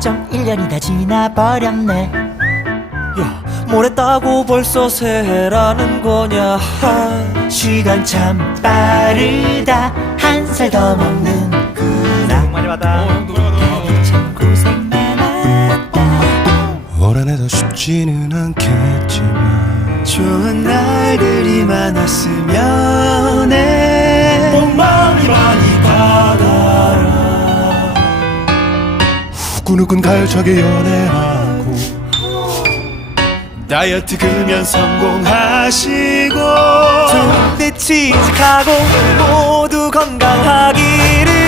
좀 1년이 다 지나버렸네. 야, 뭘 했다고 벌써 새해라는 거냐. 시간 참 빠르다. 한 살 더 먹는구나. 많이 받아. 참 고생 많았다. 올 한 해 더 쉽지는 않겠지만 좋은 날들이 많았으면 해. 복 많이 받아라. 후끈후끈 가열차게 연애하고 다이어트 금연 성공하시고 좋은데 취직하고 모두 건강하기를.